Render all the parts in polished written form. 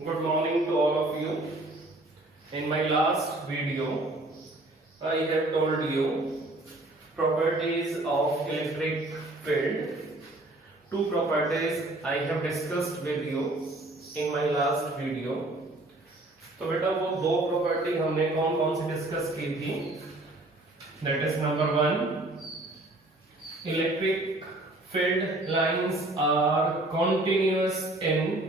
Good morning to all of you. In my last video, I have told you properties of electric field. Two properties I have discussed with you in my last video. तो बेटा वो दो property हमने कौन कौन सी discuss की थी? That is number one, electric field lines are continuous in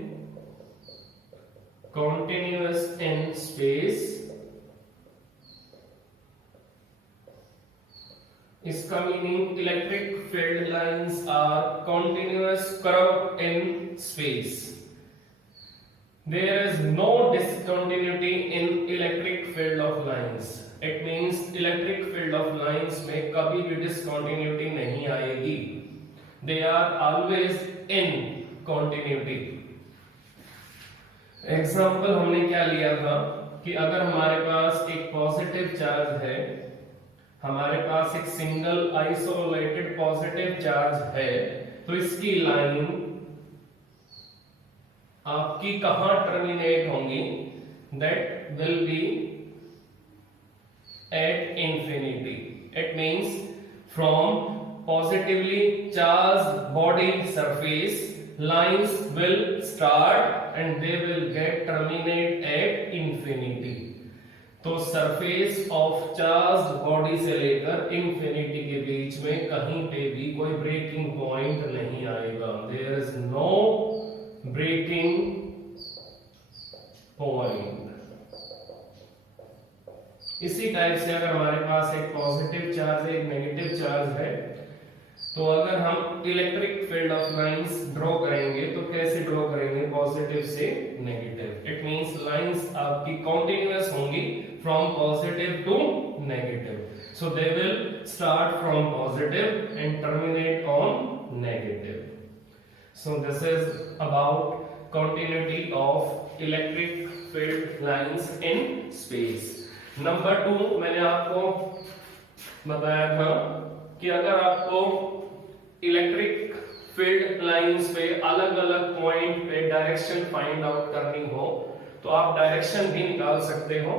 space. इसका meaning electric field lines are continuous curve in space. There is no discontinuity in electric field of lines. It means electric field of lines में कभी भी discontinuity नहीं आएगी. They are always in continuity. Example हमने क्या लिया था कि अगर हमारे पास एक पॉजिटिव चार्ज है, हमारे पास एक सिंगल आइसोलेटेड पॉजिटिव चार्ज है, तो इसकी लाइन आपकी कहां टर्मिनेट होंगी? That will be at infinity. It means from positively charged body surface lines will start and they will get terminate at infinity. तो सरफेस ऑफ चार्ज्ड बॉडी से लेकर infinity के बीच में कहीं पे भी कोई ब्रेकिंग पॉइंट नहीं आएगा. There is no breaking point. इसी टाइप से अगर हमारे पास एक पॉजिटिव चार्ज है, एक नेगेटिव चार्ज है, तो अगर हम electric field of lines draw करेंगे तो कैसे ड्रॉ करेंगे? पॉजिटिव से नेगेटिव. इट मींस लाइंस आपकी कंटीन्यूअस होंगी from positive to negative. So they will start from positive and terminate on negative. So this is about continuity of electric field lines in space. Number 2 मैंने आपको बताया था कि अगर आपको electric field lines पे अलग अलग पॉइंट पे डायरेक्शन फाइंड आउट करनी हो तो आप डायरेक्शन भी निकाल सकते हो.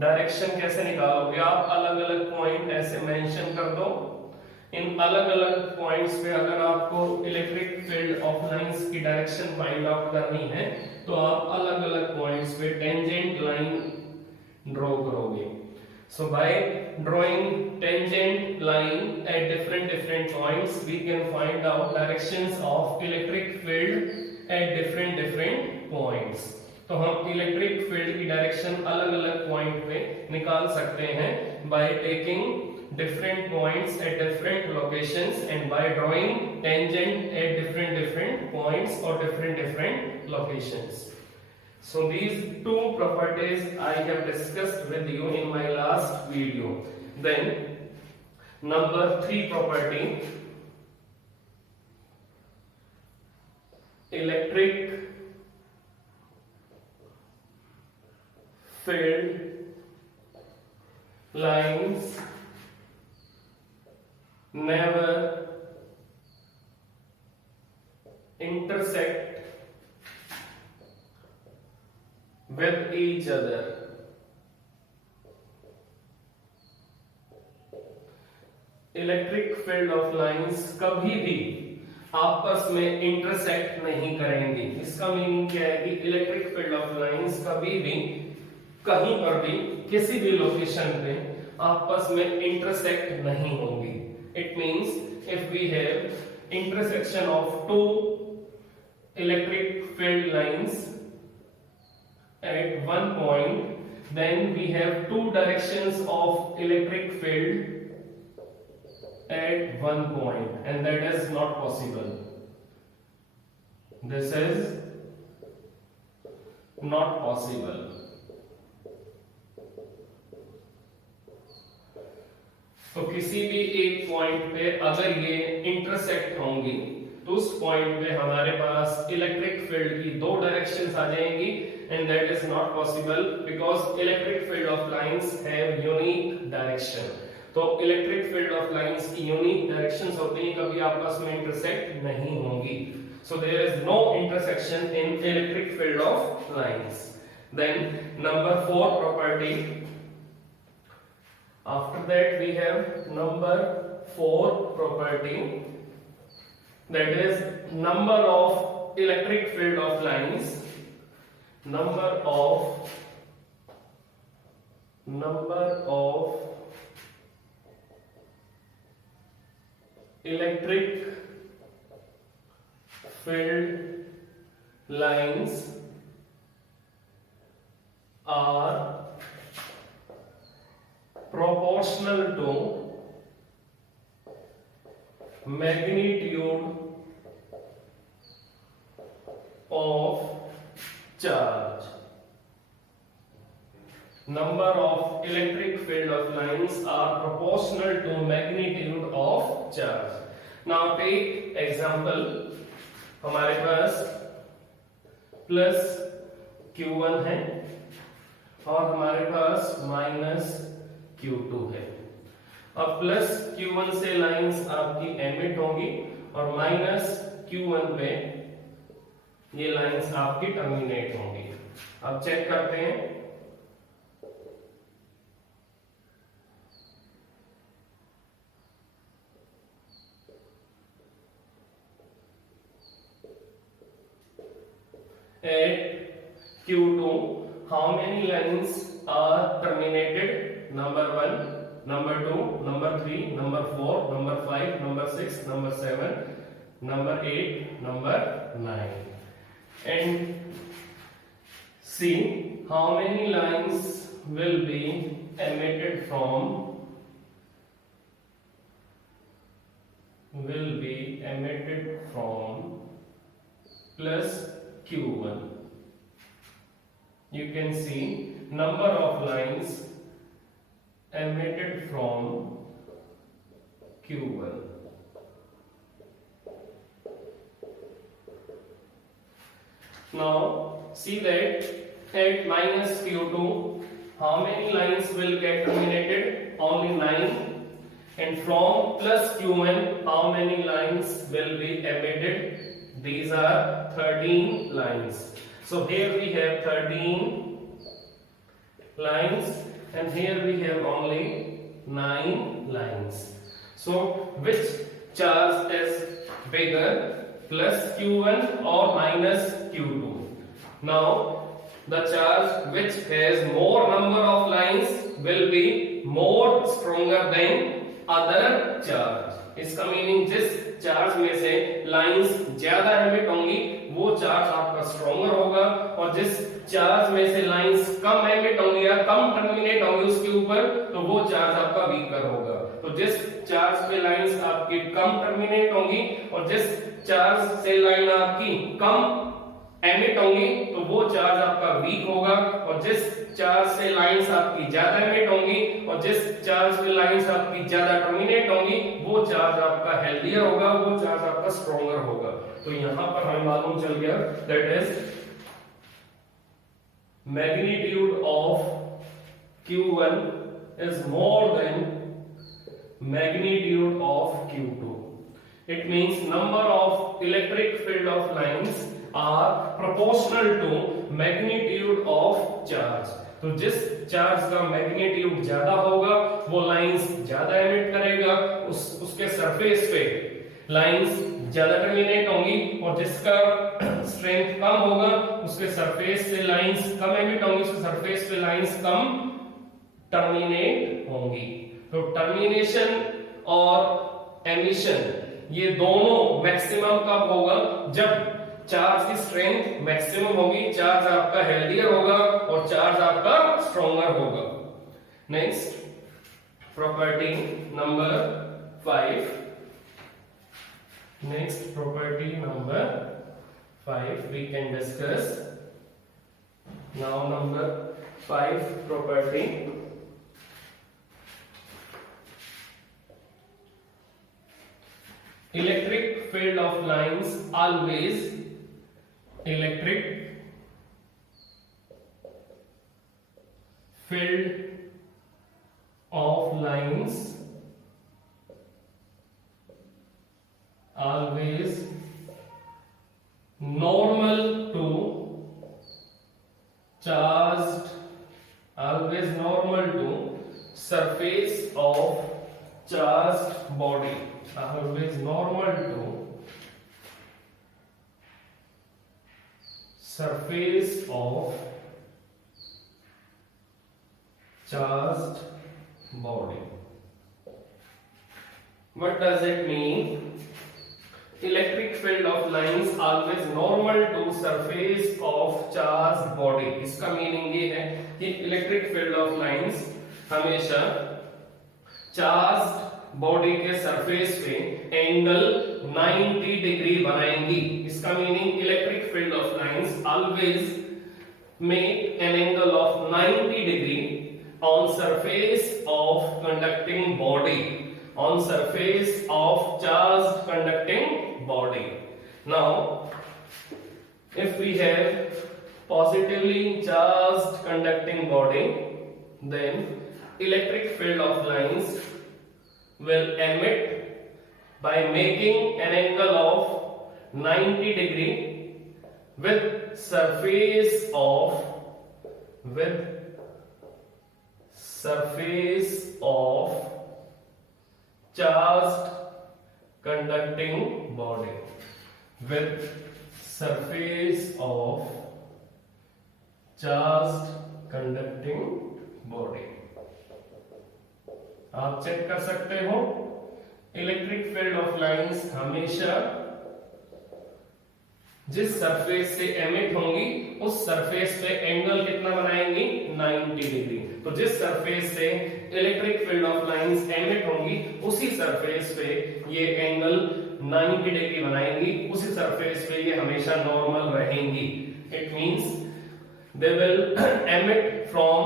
डायरेक्शन कैसे निकालोगे? आप अलग अलग पॉइंट ऐसे मेंशन कर दो. इन अलग अलग पॉइंट्स पे अगर आपको इलेक्ट्रिक फील्ड ऑफ लाइंस की डायरेक्शन फाइंड आउट करनी है तो आप अलग अलग पॉइंट्स पे टेंजेंट लाइन ड्रॉ करोगे. So by drawing tangent line at different points, we can find out directions of electric field at different points. तो हम इलेक्ट्रिक फील्ड की डायरेक्शन अलग अलग पॉइंट पे निकाल सकते हैं by taking different points at different locations and by drawing tangent at different points or different locations. So these two properties I have discussed with you in my last video. Then number 3 property, electric field lines never intersect with each other. Electric field of lines कभी भी आपस में intersect नहीं करेंगी. इसका meaning क्या है कि इलेक्ट्रिक फील्ड ऑफ लाइंस कभी भी कहीं पर भी किसी भी लोकेशन पे आपस में इंटरसेक्ट नहीं होंगी. It means if we have intersection of two electric field lines at one point, then we have two directions of electric field at one point, and that is not possible. This is not possible. तो किसी भी एक point पे अगर ये intersect होंगी तो उस पॉइंट पे हमारे पास इलेक्ट्रिक फील्ड की दो डायरेक्शंस आ जाएंगी. And that is not possible because electric field of lines have unique direction. तो इलेक्ट्रिक फील्ड ऑफ लाइंस की यूनिक डायरेक्शंस होती हैं, कभी आपस में इंटरसेक्ट नहीं होंगी. So there is no intersection in electric field of lines. Then number 4 property. After that we have number 4 property, that is number of electric field of lines. Number of electric field lines are proportional to magnitude of charge. Number of electric field of lines are proportional to magnitude of charge. Now take example, हमारे पास plus Q1 है और हमारे पास minus Q2 है। अब plus Q1 से lines आपकी emit होंगी और माइनस Q1 पे ये लाइंस आपकी टर्मिनेट होंगी। अब चेक करते हैं। At Q2, how many lines are terminated? Number 1, number 2, number 3, number 4, number 5, number 6, number 7, number 8, number 9. And see how many lines will be emitted from plus Q1. You can see number of lines emitted from Q1. Now see that at minus Q2, how many lines will get terminated? Only 9. And from plus Q1, how many lines will be emitted? These are 13 lines. So here we have 13 lines and here we have only 9 lines. So which charge is bigger, plus Q1 or minus Q2? Now the charge which has more number of lines will be more stronger than other charge. इसका meaning जिस charge में से lines ज्यादा emit होंगी वो charge आपका stronger होगा और जिस चार्ज में से लाइंस कम एमिट होंगी या कम टर्मिनेट होंगी उसके ऊपर तो वो चार्ज आपका वीकर होगा। तो जिस चार्ज पे लाइंस आपकी कम टर्मिनेट होंगी और जिस चार्ज से लाइन आपकी कम एमिट होंगी तो वो चार्ज आपका वीक होगा और जिस चार्ज से लाइंस आपकी ज्यादा एमिट होंगी और जिस चार्ज से लाइंस आपकी ज्यादा टर्मिनेट होंगी वो चार्ज आपका हेल्दियर होगा, वो चार्ज आपका स्ट्रॉन्गर होगा। तो यहां पर हमें मालूम चल गया that is magnitude of Q1 is more than magnitude of Q2. It means number of electric field of lines are proportional to magnitude of charge. तो जिस चार्ज का मैग्नीट्यूड ज्यादा होगा वो लाइंस ज्यादा एमिट करेगा, उसके सरफेस पे लाइंस ज्यादा टर्मिनेट होंगी और जिसका स्ट्रेंथ कम होगा उसके सरफेस से लाइंस कम एमिट होंगी, उसके सरफेस पे लाइंस कम टर्मिनेट होंगी। तो टर्मिनेशन और एमिशन ये दोनों मैक्सिमम कब होगा? जब चार्ज की स्ट्रेंथ मैक्सिमम होगी, चार्ज आपका हेल्दियर होगा और चार्ज आपका स्ट्रॉन्गर होगा। Next property number 5। Next property number 5 we can discuss now. Number 5 property, electric field of lines always electric field of lines always normal to charged, always normal to surface of charged body, always normal to surface of charged body. What does it mean? Electric field of lines always normal to surface of charged body. इसका meaning ये है कि electric field of lines हमेशा charged body के surface पे angle 90 degree बनाएंगी. इसका meaning electric field of lines always make an angle of 90 degree on surface of conducting body, on surface of charged conducting body. Now if we have positively charged conducting body, then electric field of lines will emit by making an angle of 90 degree with surface of charged conducting body, with surface of charged conducting body. आप check कर सकते हो electric field of lines हमेशा जिस surface से emit होंगी उस surface पे एंगल कितना बनाएंगी 90 डिग्री. तो जिस सरफेस से electric field of lines emit होंगी उसी सरफेस पे ये एंगल 90 डिग्री बनाएंगी, उसी सरफेस पे ये हमेशा नॉर्मल रहेंगी. It means they will emit from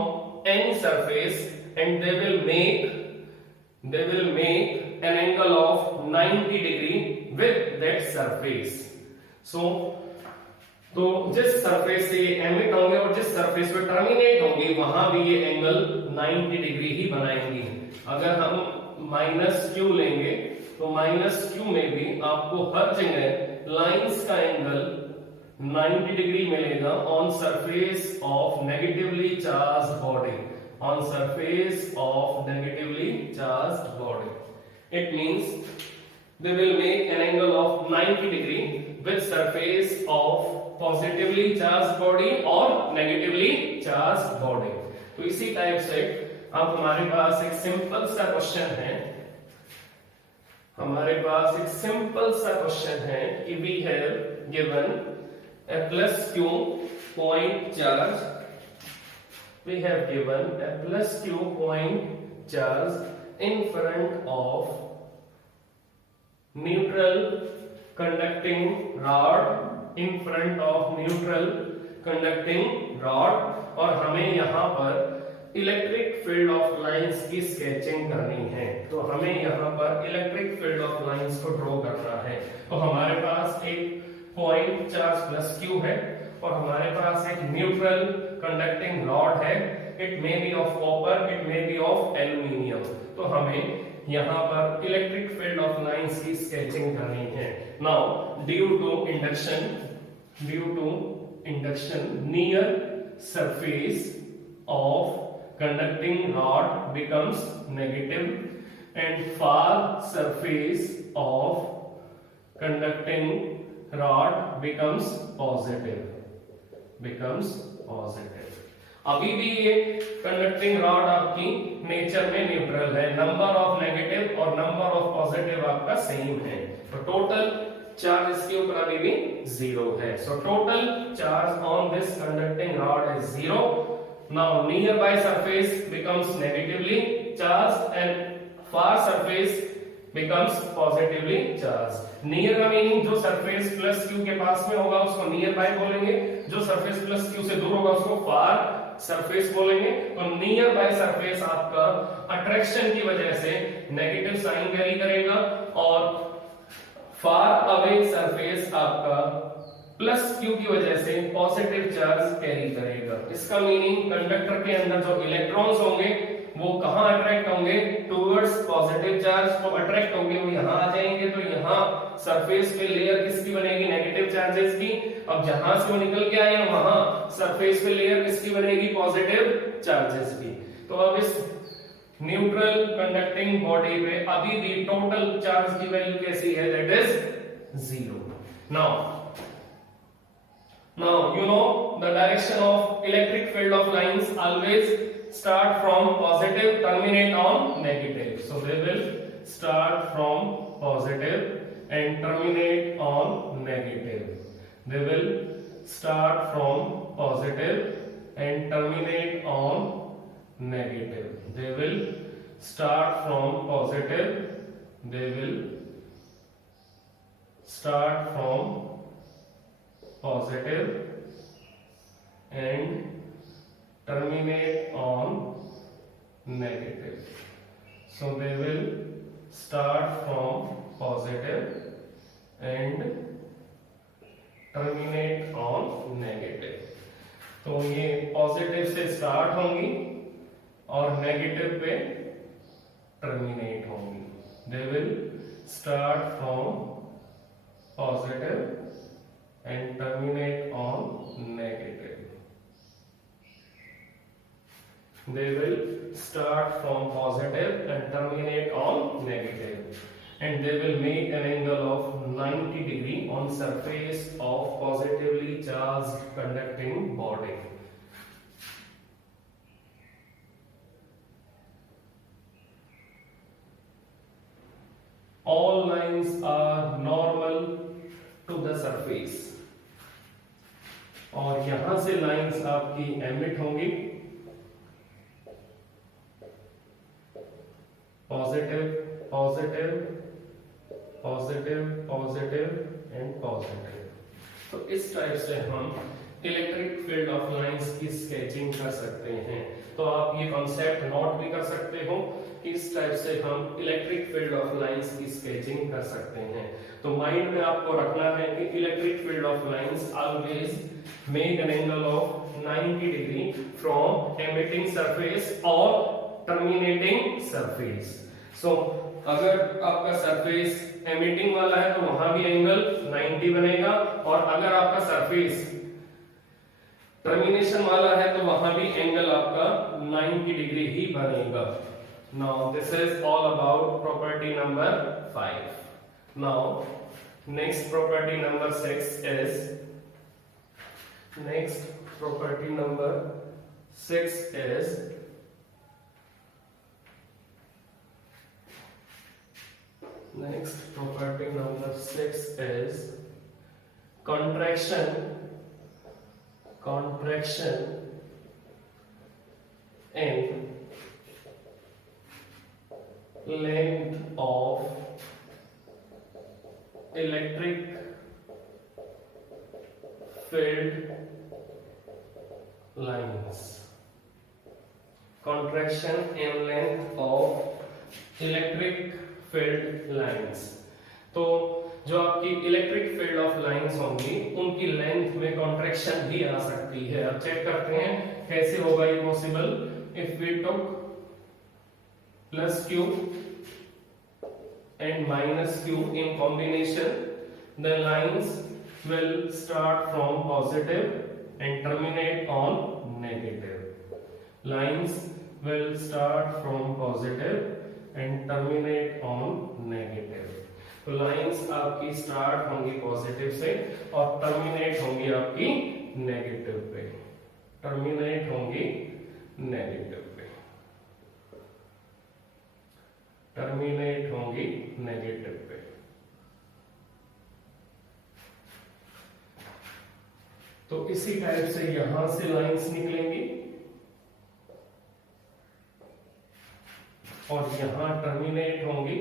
any surface and they will make an angle of 90 degree with that surface. तो जिस सरफेस से ये एमिट होंगे और जिस सरफेस पे टर्मिनेट होंगे वहां भी ये एंगल 90 डिग्री ही बनाएंगी. अगर हम -q लेंगे तो -q में भी आपको हर जगह लाइंस का एंगल 90 डिग्री मिलेगा on surface of negatively charged body, on surface of negatively charged body. It means they will make an angle of 90 degree with surface of positively charged body or negatively charged body. तो इसी type से अब हमारे पास एक simple सा question है, कि we have given a plus q point charge, in front of neutral conducting rod, और हमें यहाँ पर इलेक्ट्रिक फील्ड ऑफ लाइंस की स्केचिंग करनी है. तो हमें यहाँ पर इलेक्ट्रिक फील्ड ऑफ लाइंस को ड्रॉ करना है. तो हमारे पास एक पॉइंट चार्ज प्लस क्यू है और हमारे पास एक न्यूट्रल कंडक्टिंग रॉड है. It may be of copper, it may be of aluminium. तो हमें यहाँ पर इलेक्ट्रिक फील्ड ऑफ लाइंस की स्केचिंग करनी है. Now due to induction near surface of conducting rod becomes negative and far surface of conducting rod becomes positive. अभी भी ये कंडक्टिंग रॉड आपकी नेचर में न्यूट्रल है, नंबर ऑफ नेगेटिव और नंबर ऑफ पॉजिटिव आपका सेम है. तो टोटल चार्ज इसके ऊपर अभी भी 0 है. So total charge on this conducting rod is 0. Now near by surface becomes negatively charge and far surface becomes positively charged. Near का मीनिंग जो सरफेस प्लस क्यू के पास में होगा उसको नियर बाय बोलेंगे, जो सरफेस प्लस क्यू से दूर होगा उसको फार सरफेस बोलेंगे. तो नियर बाय सरफेस आपका अट्रैक्शन की वजह से नेगेटिव साइन कैरी करेगा और फार अवे सरफेस आपका प्लस क्यू की वजह से पॉजिटिव चार्ज कैरी करेगा. इसका मीनिंग कंडक्टर के अंदर जो इलेक्ट्रॉन्स होंगे वो कहाँ अट्रैक्ट होंगे, टुवर्ड्स पॉजिटिव चार्ज, तो अट्रैक्ट होंगे वो यहाँ आ जाएंगे, तो यहाँ सरफेस पे लेयर किसकी बनेगी, नेगेटिव चार्जेस की। अब जहां से वो निकल के आए वहां सरफेस पे लेयर किसकी बनेगी, पॉजिटिव चार्जेस की। तो अब इस न्यूट्रल कंडक्टिंग बॉडी पे अभी भी टोटल चार्ज की वैल्यू कैसी है, that is 0। Now you know the direction of electric field of lines always start from positive, terminate on negative. So they will start from positive and terminate on negative. They will start from positive and terminate on negative. They will start from positive. They will start from positive and terminate on negative. So they will start from positive and terminate on negative. तो ये positive से start होंगी और negative पे terminate होंगी. They will start from positive and terminate on negative. They will start from positive and terminate on negative, and they will make an angle of 90 degree on surface of positively charged conducting body. All lines are normal to the surface. और यहां से lines आपकी emit होंगी, positive positive positive positive and positive. तो इस type से हम electric field of lines की स्केचिंग कर सकते हैं. तो आप ये कॉन्सेप्ट नोट भी कर सकते हो कि इस टाइप से हम इलेक्ट्रिक फील्ड ऑफ लाइंस की स्केचिंग कर सकते हैं. तो माइंड में आपको रखना है कि electric field of lines always make an angle of 90 degree from emitting surface और टर्मिनेटिंग सरफेस. सो अगर आपका सरफेस एमिटिंग वाला है तो वहां भी एंगल 90 बनेगा, और अगर आपका सरफेस टर्मिनेशन वाला है तो वहां भी एंगल आपका 90 डिग्री ही बनेगा. Now this is all about property number 5. Now next property number 6 is next property number 6 is next property number 6 is contraction in length of electric field lines. Contraction in length of electric field lines. तो जो आपकी electric field of lines होंगी उनकी length में contraction भी आ सकती है. अब चेक करते हैं कैसे होगा ये possible. If we took plus q and minus q in combination, the lines will start from positive and terminate on negative. Lines will start from positive and terminate on negative. तो lines आपकी start होंगी positive से और terminate होंगी आपकी negative पे. Terminate होंगी negative पे. टर्मिनेट होंगी नेगेटिव पे. तो इसी टाइप से यहां से लाइंस निकलेंगी और यहां टर्मिनेट होंगी.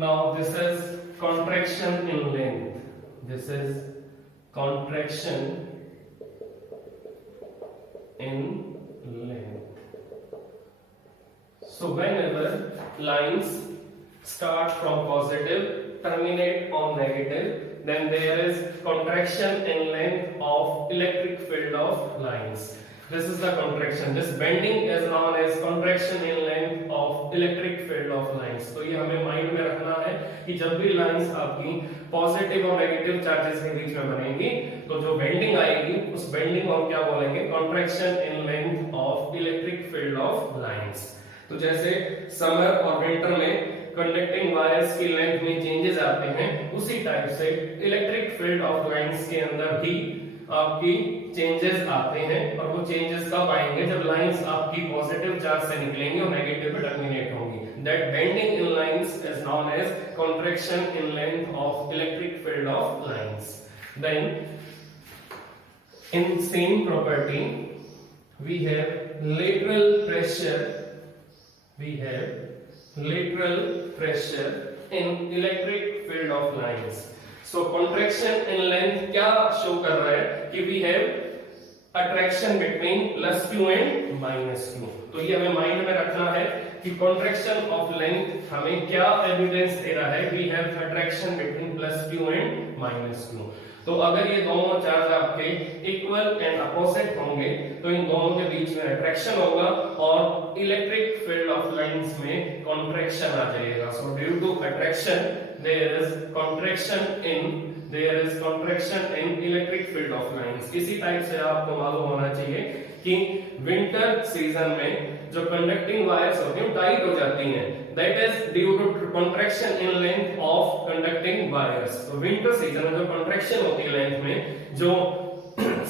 Now this is contraction in length. This is contraction in length. So whenever lines start from positive, terminate on negative, then there is contraction in length of electric field of lines. This is the contraction. This bending is known as contraction in length of electric field of lines. तो ये हमें mind में रखना है कि जब भी lines आपकी पॉजिटिव और नेगेटिव चार्जेस के बीच में बनेगी तो जो बेंडिंग आएगी उस बेंडिंग को हम क्या बोलेंगे, contraction in length of electric field of lines. तो जैसे समर और विंटर में कंडक्टिंग वायर्स की लेंथ में चेंजेस आते हैं, उसी टाइप से इलेक्ट्रिक फील्ड ऑफ लाइंस के अंदर भी आपकी चेंजेस आते हैं। और वो चेंजेस कब आएंगे, जब लाइंस आपकी पॉजिटिव चार्ज से निकलेंगी और नेगेटिव पे टर्मिनेट होंगी। That bending in lines is known as contraction in length of electric field of lines. Then in same property we have lateral pressure in electric field of lines. So contraction in length क्या show कर रहा है कि we have attraction between plus q and minus q. तो ये हमें mind में रखना है कि contraction of length हमें क्या एविडेंस दे रहा है, we have attraction between plus q and minus q. तो अगर ये दोनों चार्ज आपके इक्वल एंड अपोजिट होंगे तो इन दोनों के बीच में अट्रैक्शन होगा और इलेक्ट्रिक फील्ड ऑफ लाइंस में कॉन्ट्रैक्शन आ जाएगा। So due to attraction there is contraction in electric field of lines. इसी टाइप से आपको मालूम होना चाहिए कि विंटर सीजन में जो कंडक्टिंग वायर्स होती हैं टाइट हो जाती हैं, that is due to contraction in length of conducting wires. तो विंटर सीजन में जो कॉन्ट्रैक्शन होती है लेंथ में, जो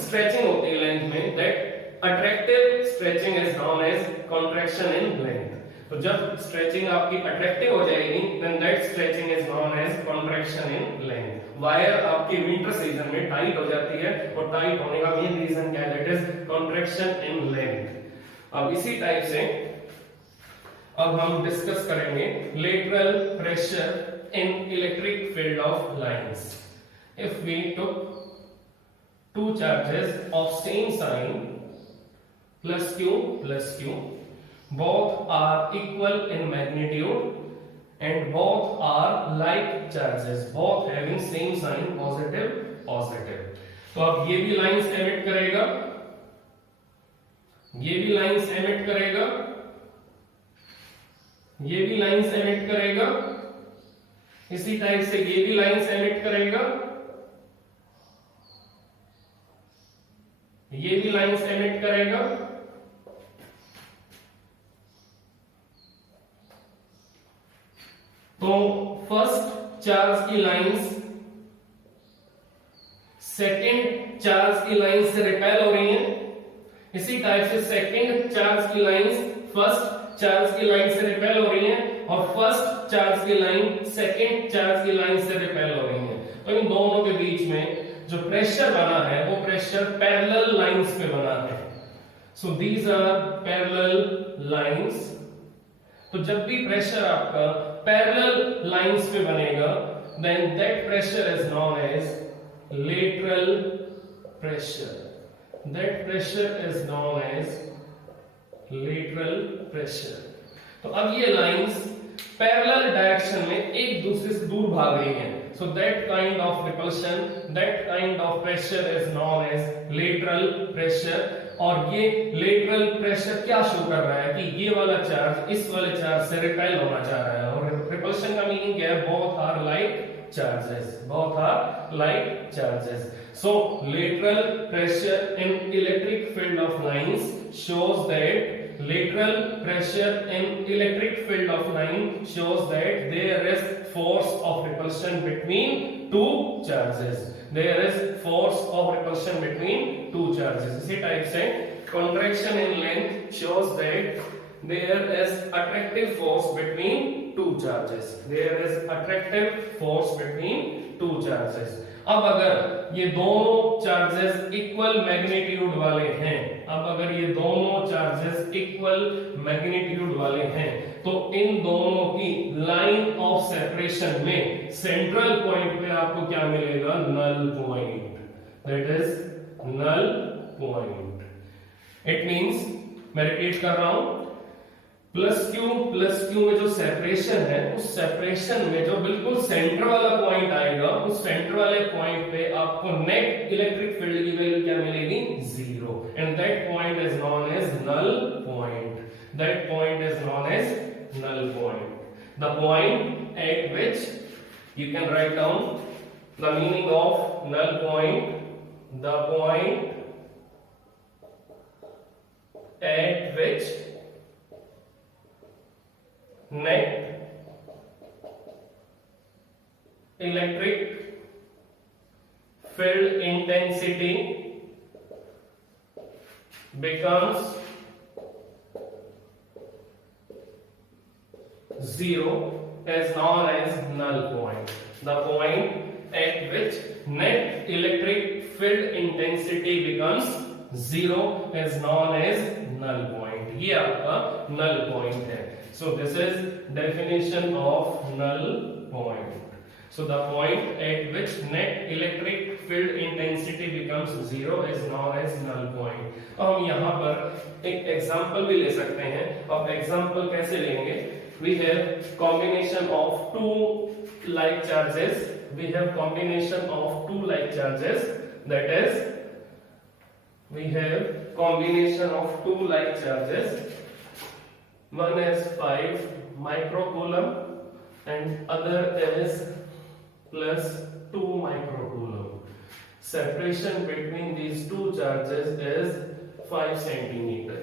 स्ट्रेचिंग होती है लेंथ में, that attractive stretching is known as contraction in length. तो जब स्ट्रेचिंग आपकी अट्रैक्टिव हो जाएगी then that stretching is known as contraction in length. Wire आपकी विंटर सीजन में टाइट हो जाती है और टाइट होने का मेन रीजन क्या है, that is contraction in length. अब इसी टाइप से अब हम डिस्कस करेंगे lateral pressure in electric field of lines. If we took two charges of same sign plus q, both are equal in magnitude and both are like charges, both having same sign positive. तो अब ये भी lines emit करेगा, ये भी lines emit करेगा, ये भी लाइंस एमिट करेगा, इसी टाइप से ये भी लाइंस एमिट करेगा, ये भी लाइंस एमिट करेगा। तो फर्स्ट चार्ज की लाइंस सेकंड चार्ज की लाइंस से रिपेल हो रही हैं, इसी टाइप से सेकंड चार्ज की लाइंस फर्स्ट चार्ज की लाइन से रिपेल हो रही हैं और फर्स्ट चार्ज की लाइन सेकंड चार्ज की लाइन से रिपेल हो रही है। तो इन दोनों के बीच में जो प्रेशर बना है वो प्रेशर पैरेलल लाइंस पे बना है। So these are parallel lines. तो जब भी प्रेशर आपका पैरेलल लाइंस पे बनेगा then that pressure is known as lateral pressure. That pressure is known as lateral pressure. तो अब ये लाइंस पैरेलल डायरेक्शन में एक दूसरे से दूर भाग रही हैं। So that kind of repulsion, that kind of pressure is known as lateral pressure। और ये lateral pressure क्या शो कर रहा है कि ये वाला चार्ज इस वाले चार्ज से रिपेल होना चाह रहा है। और रिपल्शन का मीनिंग क्या है, both are like charges, both are like charges। So lateral pressure in electric field of lines shows that lateral pressure in electric field of line shows that there is force of repulsion between two charges। There is force of repulsion between two charges। इसी type से contraction in length shows that there is attractive force between two charges। There is attractive force between two charges। अब अगर ये दोनों charges equal magnitude वाले हैं, अब अगर ये दोनों चार्जेस इक्वल मैग्नीट्यूड वाले हैं तो इन दोनों की लाइन ऑफ सेपरेशन में सेंट्रल पॉइंट पे आपको क्या मिलेगा, null point. That is null point. It means, मैं रिपीट कर रहा हूं, प्लस क्यू में जो सेपरेशन है, उस सेपरेशन में जो बिल्कुल सेंटर वाला पॉइंट आएगा, उस सेंटर वाले पॉइंट पे आपको नेट इलेक्ट्रिक फील्ड की वैल्यू क्या मिलेगी? 0, and that point is known as null point. That point is known as null point. The point at which you can write down the meaning of null point. The point at which net electric field intensity becomes 0 is known as null point. The point at which net electric field intensity becomes 0 is known as null point. ये आपका null point है. So this is definition of null point. So the point at which net electric field intensity becomes 0 is known as null point. अब हम यहाँ पर एक example भी ले सकते हैं. अब example कैसे लेंगे? We have combination of two like charges. We have combination of two like charges. That is, we have combination of two like charges. One is 5 microcoulomb and other is plus 2 microcoulomb. Separation between these two charges is 5 centimeter.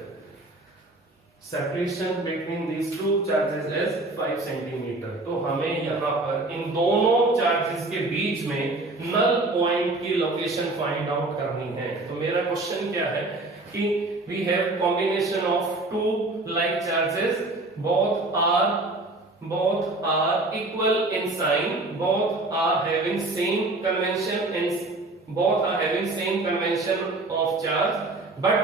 Separation between these two charges is 5 centimetre. तो हमें यहाँ पर इन दोनों charges के बीच में null point की location find out करनी है. तो मेरा क्वेश्चन क्या है कि we have combination of two like charges, both are equal in sign, both are having same convention of charge, but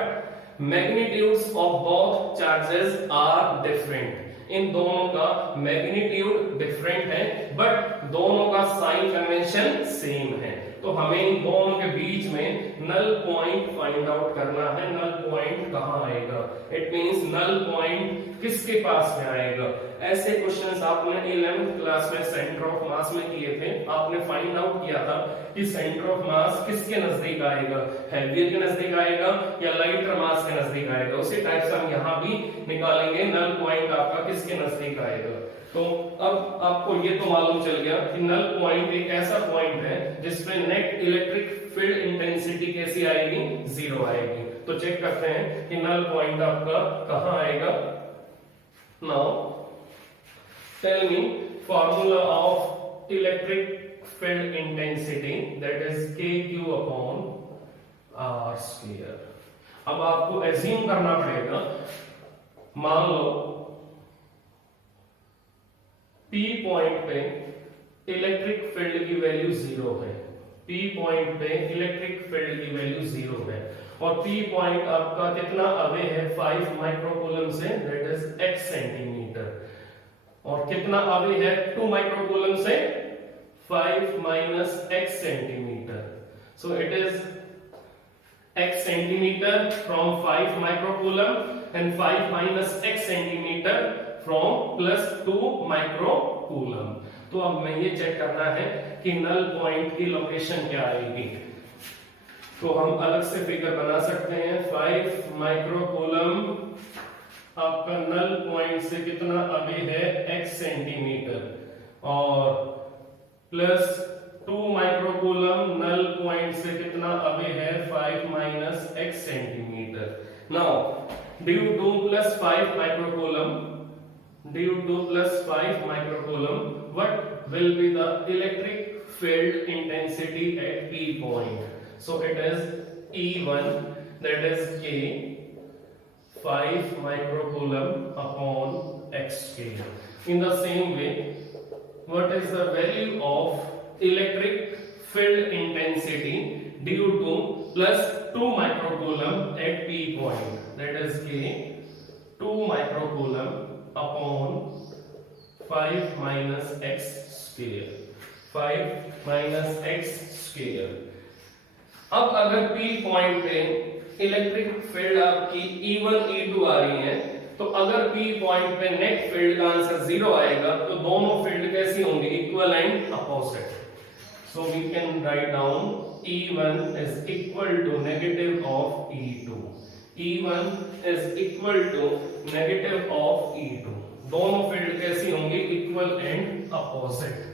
magnitudes of both charges are different. इन दोनों का मैग्नीट्यूड डिफरेंट है, बट दोनों का साइन कन्वेंशन सेम है. तो हमें इन दोनों के बीच में नल पॉइंट फाइंड आउट करना है. नल पॉइंट कहाँ आएगा? इट मींस नल पॉइंट किसके पास में आएगा? ऐसे क्वेश्चंस आपने 11th क्लास में सेंटर ऑफ मास में किए थे. आपने फाइंड आउट किया था कि सेंटर ऑफ मास किसके नजदीक आएगा? हैवियर के नजदीक आएगा या लाइटर मास के नजदीक आएगा? उसी टाइप से हम यहाँ भी निकालेंगे नल पॉइंट आपका किसके नजदीक आएगा. तो अब आपको ये तो मालूम चल गया कि नल पॉइंट एक ऐसा पॉइंट है जिसमें नेट इलेक्ट्रिक फील्ड इंटेंसिटी कैसी आएगी? 0 आएगी. तो चेक करते हैं कि नल पॉइंट आपका कहाँ आएगा. Now tell me formula of electric field intensity, that is kq upon r square. अब आपको एज्यूम करना पड़ेगा, मान लो P पॉइंट पे इलेक्ट्रिक फील्ड की वैल्यू 0 है. P पॉइंट पे इलेक्ट्रिक फील्ड की वैल्यू 0 है और P पॉइंट आपका कितना अवे है 5 माइक्रोकूलम से, दैट इज x सेंटीमीटर. और कितना अवे है 2 माइक्रोकूलम से? 5 minus x centimetre. So it is x centimetre from 5 microcoulomb and 5 minus x centimetre from plus 2 microcoulomb. तो अब मैं ये चेक करना है कि नल पॉइंट की लोकेशन क्या आएगी. तो हम अलग से फिगर बना सकते हैं. 5 माइक्रोकूलम आपका नल पॉइंट से कितना अवे है? x सेंटीमीटर और प्लस 2 माइक्रोकूलम नल पॉइंट से कितना अवे है? 5 minus x centimetre. Now due to plus 5 microcoulomb, what will be the electric field intensity at P point? So it is E1, that is K 5 microcoulomb upon x square. In the same way, what is the value of electric field intensity due to plus 2 microcoulomb at P point? That is K 2 microcoulomb upon 5 minus x square. 5 minus x square. अब अगर P point पे electric field आपकी E1 E2 आ रही है तो अगर P point पे net field का आंसर 0 आएगा तो दोनों फील्ड कैसी होंगी, equal and opposite. So we can write down E1 is equal to negative of E2. E1 is equal to negative of E2. दोनों फील्ड कैसी होंगी, इक्वल एंड अपोजिट।